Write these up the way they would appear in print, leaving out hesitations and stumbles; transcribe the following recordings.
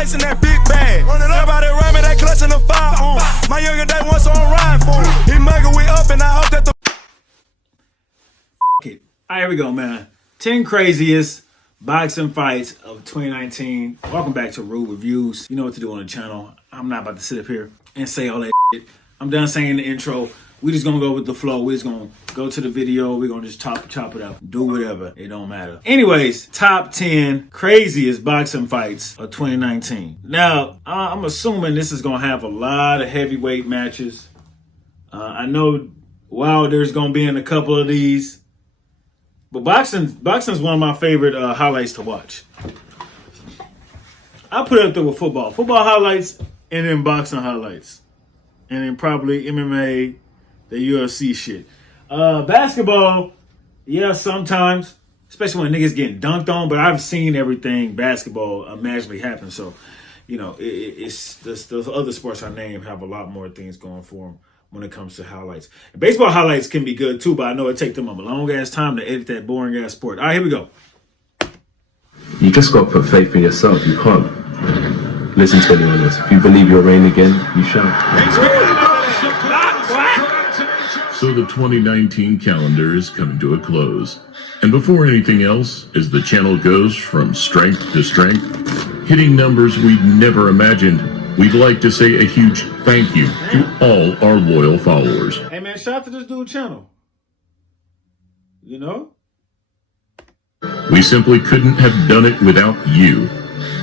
ice in that big bag. Everybody around me, they clutching the firearm. My younger day once on ride for him. He muggle we up and I hope that the it. All right, here we go, man. 10 craziest boxing fights of 2019. Welcome back to Ruiz Reviews. You know what to do on the channel. I'm not about to sit up here and say all that shit. I'm done saying the intro. We just gonna go with the flow. We just gonna go to the video. We're gonna just chop it up. Do whatever. It don't matter. Anyways, top 10 craziest boxing fights of 2019. Now, I'm assuming this is gonna have a lot of heavyweight matches. I know Wilder's gonna be in a couple of these. But boxing's one of my favorite highlights to watch. I put it up there with football. Football highlights and then boxing highlights. And then probably MMA, the UFC shit. Basketball, yeah, sometimes. Especially when niggas getting dunked on. But I've seen everything basketball imaginably happen. So, you know, it's those other sports I named have a lot more things going for them when it comes to highlights. And baseball highlights can be good too, but I know it takes them a long ass time to edit that boring ass sport. All right, here we go. You just got to put faith in yourself. You can't listen to anyone else. If you believe you'll reign again, you shall. So the 2019 calendar is coming to a close. And before anything else, as the channel goes from strength to strength, hitting numbers we'd never imagined, we'd like to say a huge thank you to all our loyal followers. Hey man, shout out to this dude's channel. You know? We simply couldn't have done it without you.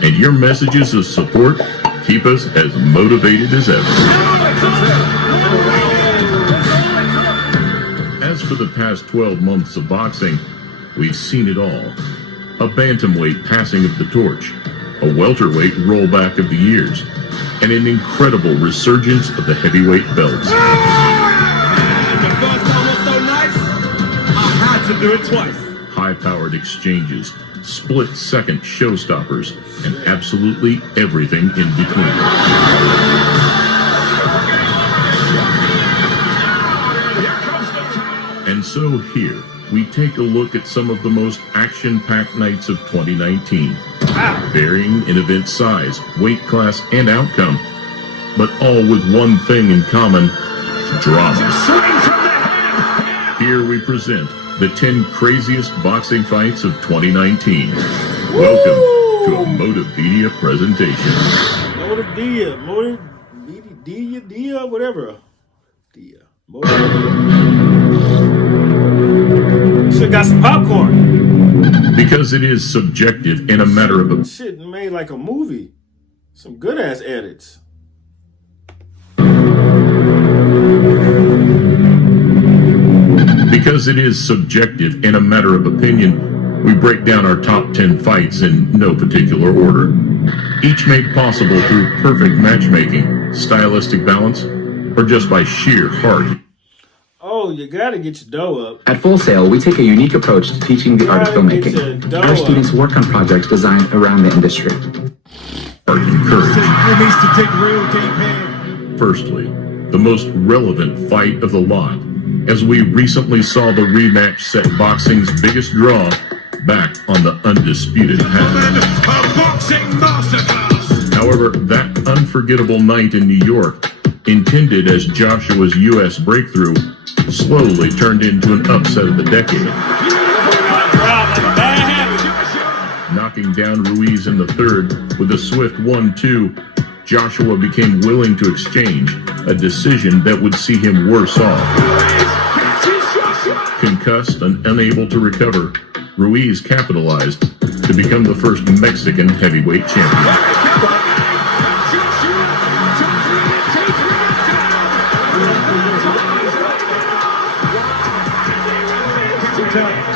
And your messages of support keep us as motivated as ever. As for the past 12 months of boxing, we've seen it all. A bantamweight passing of the torch, a welterweight rollback of the years, and an incredible resurgence of the heavyweight belts. The first time was so nice, I had to do it twice. High-powered exchanges, split-second showstoppers, and absolutely everything in between. And so here, we take a look at some of the most action-packed nights of 2019, varying in event size, weight class, and outcome, but all with one thing in common: drama. Here we present the 10 craziest boxing fights of 2019. Welcome to a Motivedia presentation. Motivedia, whatever. Should've got some popcorn. Because it is subjective and a matter of shit made like a movie. Some good ass edits. Because it is subjective and a matter of opinion, we break down our top 10 fights in no particular order. Each made possible through perfect matchmaking, stylistic balance, or just by sheer heart. Oh, you gotta get your dough up. At Full Sail, we take a unique approach to teaching the art of filmmaking. Our students work on projects designed around the industry. Art and courage. Firstly, the most relevant fight of the lot, as we recently saw the rematch set boxing's biggest draw back on the undisputed path. However, that unforgettable night in New York, intended as Joshua's U.S. breakthrough, slowly turned into an upset of the decade. Knocking down Ruiz in the third with a swift 1-2, Joshua became willing to exchange, a decision that would see him worse off. Concussed and unable to recover, Ruiz capitalized to become the first Mexican heavyweight champion.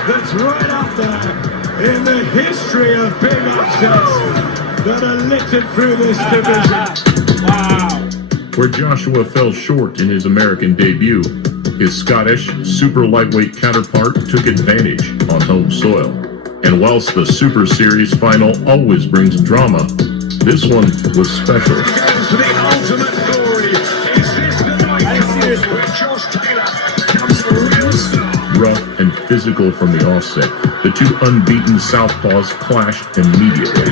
That's right up there in the history of big upsets that are littered through this division. Wow. Where Joshua fell short in his American debut, his Scottish super lightweight counterpart took advantage on home soil. And whilst the Super Series final always brings drama, this one was special. The ultimate glory. Is this the night where Josh Taylor becomes a real star? Rough and physical from the offset, the two unbeaten southpaws clashed immediately.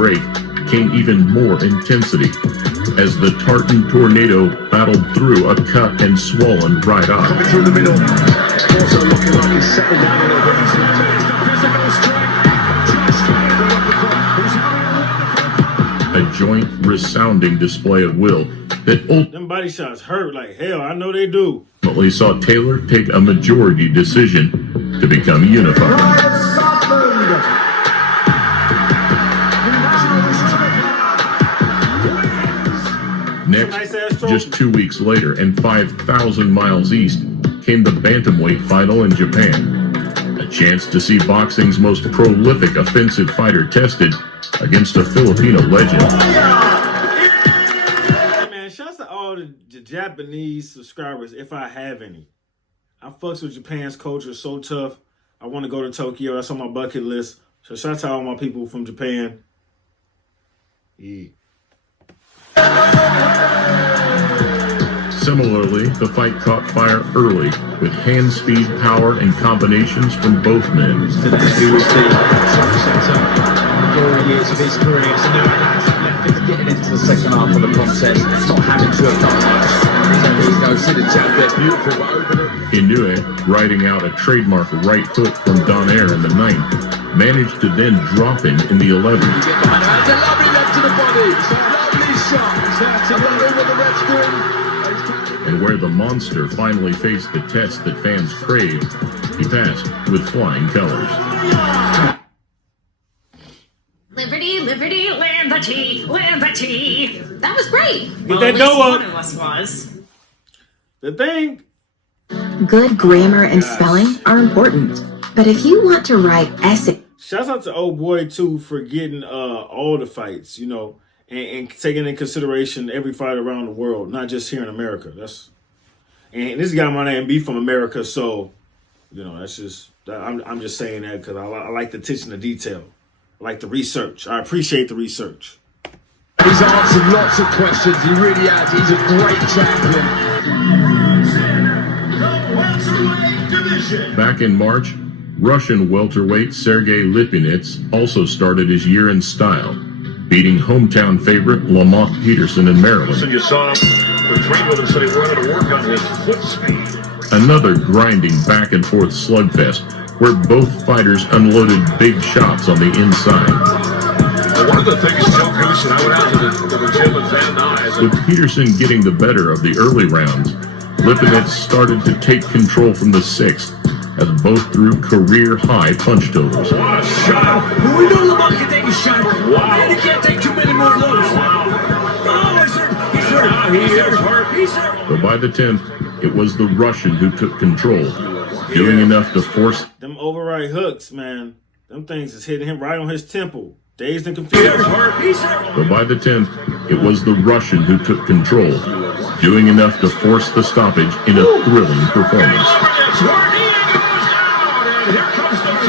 break came even more intensity as the tartan tornado battled through a cut and swollen right eye. Coming through the middle. Also looking like he's settled down a little bit. Physical strength. A joint, resounding display of will that Them body shots hurt like hell. I know they do. ultimately saw Taylor take a majority decision to become unified. Next, just 2 weeks later and 5,000 miles east, came the bantamweight final in Japan. A chance to see boxing's most prolific offensive fighter tested against a Filipino legend. Hey man, shouts to all the Japanese subscribers, if I have any. I fucks with Japan's culture so tough. I want to go to Tokyo. That's on my bucket list. So shout out to all my people from Japan. Yeah. Similarly, the fight caught fire early, with hand speed, power, and combinations from both men. Who was the center for years of his career, so now that's left him getting into the second half of the contest, not having to have done much. Here we go, see the jab there, beautiful, but over it. Iswe, riding out a trademark right hook from Donaire in the 9th, managed to then drop him in the 11th. That's a lovely left to the body, lovely shot. That's a lovely with the ref's doing. And where the monster finally faced the test that fans craved, he passed with flying colors. Liberty, liberty, liberty, liberty. That was great. Get that dough up. One of us was. The thing. Good grammar and spelling are important, but if you want to write essays, Shouts out to old boy too for getting all the fights, you know, and taking in consideration every fight around the world, not just here in America. And this guy might not be from America, so you know that's just I'm just saying that because I like the attention to detail, I like the research. I appreciate the research. He's answered lots of questions. He really has. He's a great champion. Back in March, Russian welterweight Sergei Lipinets also started his year in style, beating hometown favorite Lamont Peterson in Maryland. You saw him train with him, so they wanted to work on his foot speed. Another grinding back and forth slugfest where both fighters unloaded big shots on the inside. Well, one of the things Joe Goose and I went out to the gym with Van Nuys. With Peterson getting the better of the early rounds, Lipinets started to take control from the 6th as both threw career-high punch totals. What a shot! We know Lamont can take a shot. Wow. He can't take too many more blows. He's hurt. But by the 10th, it was the Russian who took control, doing enough to force Them override hooks, man. Them things is hitting him right on his temple. Dazed and confused. But by the 10th, it was the Russian who took control, doing enough to force the stoppage in a thrilling performance.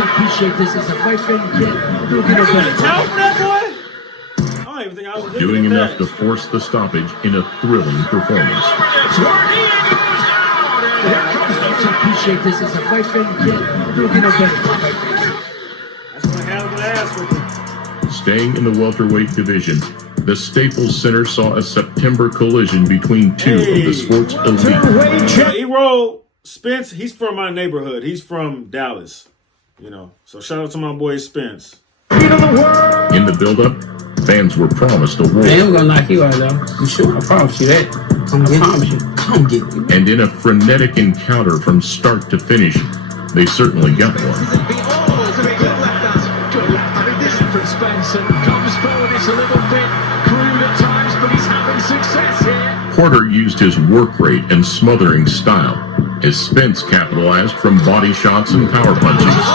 Appreciate this as a fight fan. Out for that boy? I don't even think I was looking Doing at enough that. to force the stoppage in a thrilling performance. Appreciate this as a fight fan. That's one hell of an ass with him. Staying in the welterweight division, the Staples Center saw a September collision between two of the sport's elite. E-Roll, Spence, he's from my neighborhood. He's from Dallas, you know. So shout out to my boy Spence. In the build-up, fans were promised a war. They ain't gonna knock you out, though. You sure? I promise you that. I promise you. Come get me. And in a frenetic encounter from start to finish, they certainly got one. I mean, this is from Spence and comes forward. It's a little bit crude at times, but he's having success here. Porter used his work rate and smothering style as Spence capitalized from body shots and power punches.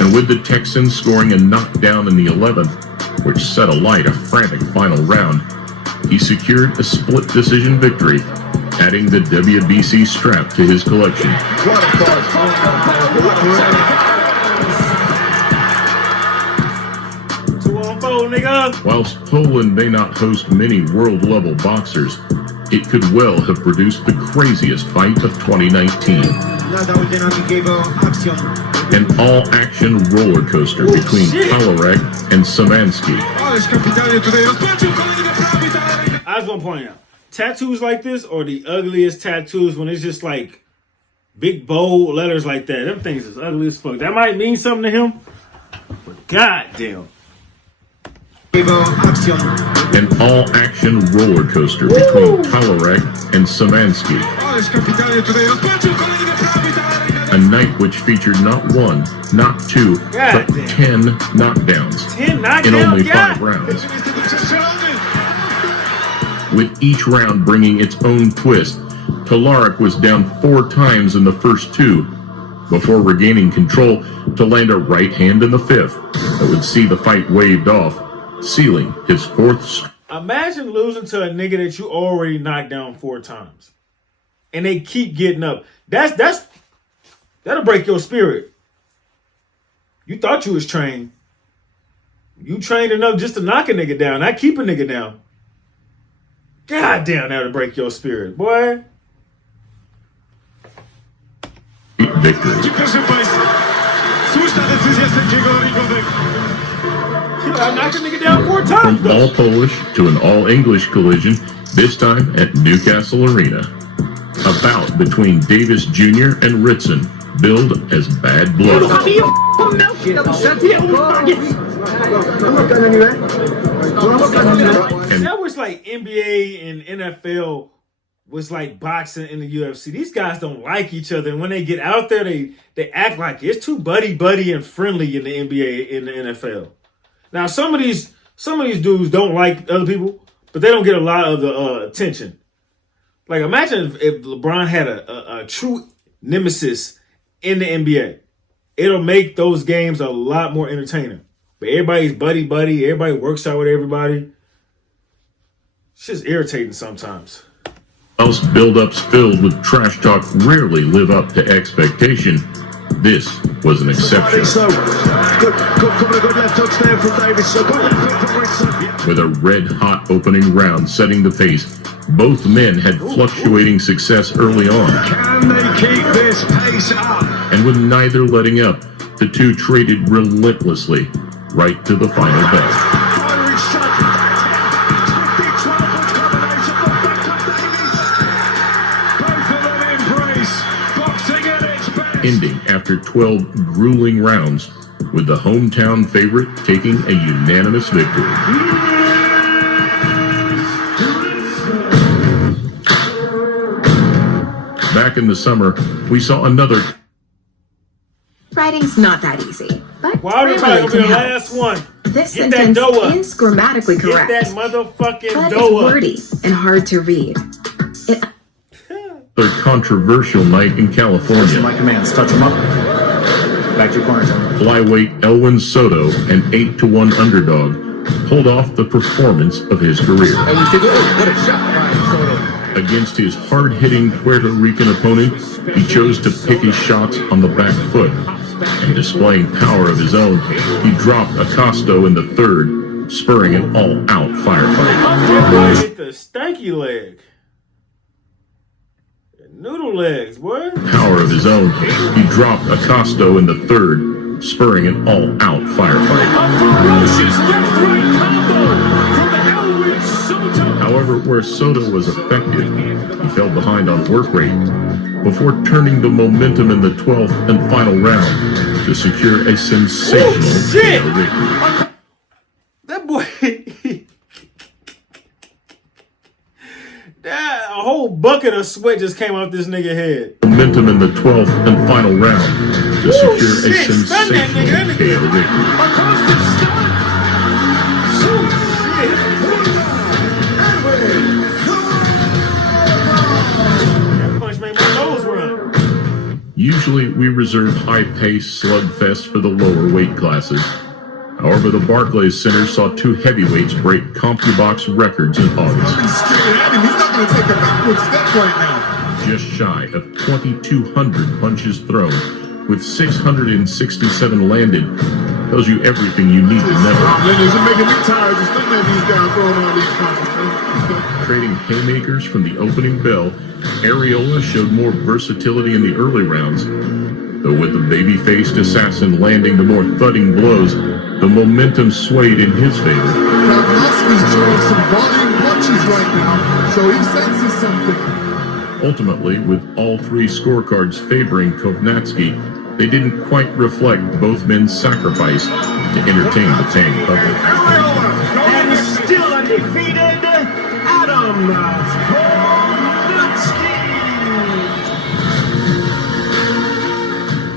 And with the Texans scoring a knockdown in the 11th, which set alight a frantic final round, he secured a split decision victory, adding the WBC strap to his collection. Nigga. Whilst Poland may not host many world-level boxers, it could well have produced the craziest fight of 2019. An all-action roller coaster between Halarek and Szymanski. I was gonna point out, tattoos like this are the ugliest tattoos when it's just like big bold letters like that. Them things is ugly as fuck. That might mean something to him, but goddamn. An all-action roller coaster between Halarek and Szymanski. A night which featured not one, not two, but 10 knockdowns in only 5 rounds. With each round bringing its own twist, Halarek was down 4 times in the first 2 before regaining control to land a right hand in the 5th that would see the fight waved off, sealing his 4th. Imagine losing to a nigga that you already knocked down 4 times, and they keep getting up. That'll break your spirit. You thought you was trained. You trained enough just to knock a nigga down, not keep a nigga down. God damn, that'll break your spirit, boy. Victory. I knocked a nigga down 4 times, From all Polish to an all-English collision, this time at Newcastle Arena. A bout between Davis Jr. and Ritson, billed as Bad Blood. And that was like NBA and NFL was like boxing in the UFC. These guys don't like each other, and when they get out there, they act like it's too buddy and friendly in the NBA and the NFL. Now some of these dudes don't like other people, but they don't get a lot of the attention. Like imagine if LeBron had a true nemesis in the NBA. It'll make those games a lot more entertaining. But everybody's buddy. Everybody works out with everybody. It's just irritating sometimes. Else build-ups filled with trash talk rarely live up to expectation. This was an exception. With a red-hot opening round setting the pace, both men had fluctuating success early on. Can they keep this pace up? And with neither letting up, the two traded relentlessly right to the final bell. Ending after 12 grueling rounds, with the hometown favorite taking a unanimous victory. Back in the summer, we saw another. Writing's not that easy, but Why would really be the last one? This Get sentence that dough up. is grammatically correct, Get that motherfucking but dough it's up. wordy and hard to read. A controversial night in California. My commands, touch him up. Back to your corner, Tony. Flyweight Elwin Soto, an 8-1 underdog, pulled off the performance of his career. Against his hard-hitting Puerto Rican opponent, he chose to pick his shots on the back foot. And displaying power of his own, he dropped Acosto in the 3rd, spurring an all-out firefight. Hit the stanky leg. Noodle legs, what? Power of his own, he dropped Acosto in the 3rd, spurring an all-out firefight. However, where Soto was effective, he fell behind on work rate before turning the momentum in the 12th and final round to secure a sensational victory. That boy... a whole bucket of sweat just came out this nigga head. Momentum in the 12th and final round to secure a sensational KO victory. That punch made my nose run. Usually we reserve high-paced slugfests for the lower weight classes. However, the Barclays Center saw 2 heavyweights break CompuBox records in August. Just shy of 2,200 punches thrown, with 667 landed, tells you everything you need to know. Trading haymakers from the opening bell, Areola showed more versatility in the early rounds, Though with the baby-faced assassin landing the more thudding blows, the momentum swayed in his favor. Kovnatski's throwing some volume punches right now, so he senses something. Ultimately, with all three scorecards favoring Kovnatsky, they didn't quite reflect both men's sacrifice to entertain the paying public. And still undefeated, Adam Kovnatsky.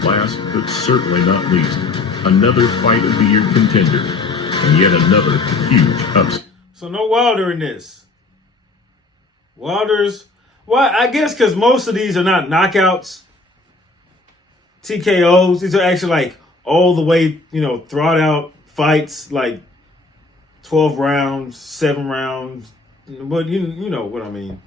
Last, but certainly not least, another Fight of the Year contender, and yet another huge upset. So no Wilder in this. Wilder's, well, I guess because most of these are not knockouts, TKOs. These are actually like all the way, throughout out fights, like 12 rounds, 7 rounds. But you know what I mean.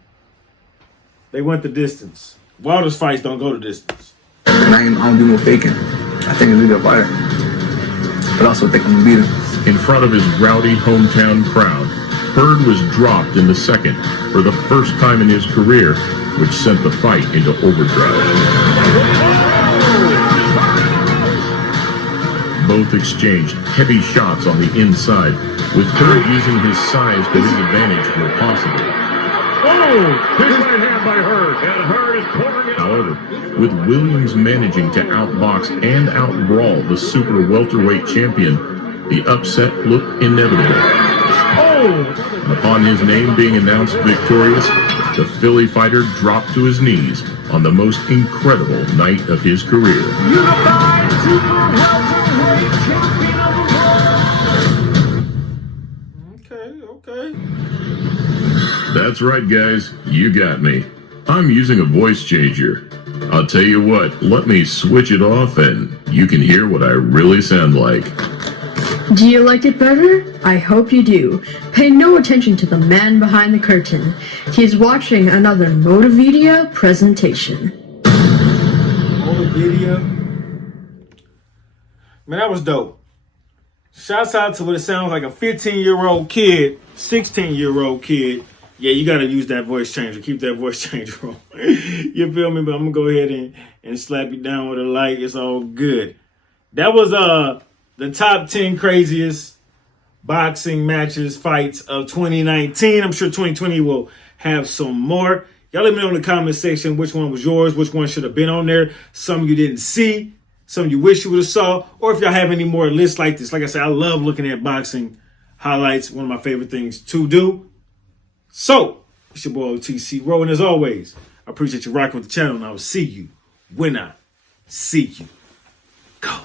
They went the distance. Wilder's fights don't go the distance. And I don't do no faking. I think he'll be a fighter. But I also think I'm gonna beat him. In front of his rowdy hometown crowd, Bird was dropped in the second for the first time in his career, which sent the fight into overdrive. Both exchanged heavy shots on the inside, with Bird using his size to his advantage where possible. Oh, his right hand by Hurd, and Hurd is pouring it. However, with Williams managing to outbox and outbrawl the super welterweight champion, the upset looked inevitable. And upon his name being announced victorious, the Philly fighter dropped to his knees on the most incredible night of his career. Unified super welterweight champion of the world. Okay. That's right, guys. You got me. I'm using a voice changer. I'll tell you what, let me switch it off and you can hear what I really sound like. Do you like it better? I hope you do. Pay no attention to the man behind the curtain. He is watching another Motivideo presentation. Motivideo? Man, that was dope. Shouts out to what it sounds like a 15-year-old kid, 16-year-old kid. Yeah, you got to use that voice changer. Keep that voice changer on. You feel me? But I'm going to go ahead and slap you down with a light. It's all good. That was the top 10 craziest boxing matches, fights of 2019. I'm sure 2020 will have some more. Y'all let me know in the comment section which one was yours, which one should have been on there. Some you didn't see, some you wish you would have saw, or if y'all have any more lists like this. Like I said, I love looking at boxing highlights. One of my favorite things to do. So, it's your boy OTC Rowe, and as always, I appreciate you rocking with the channel, and I will see you when I see you. Go.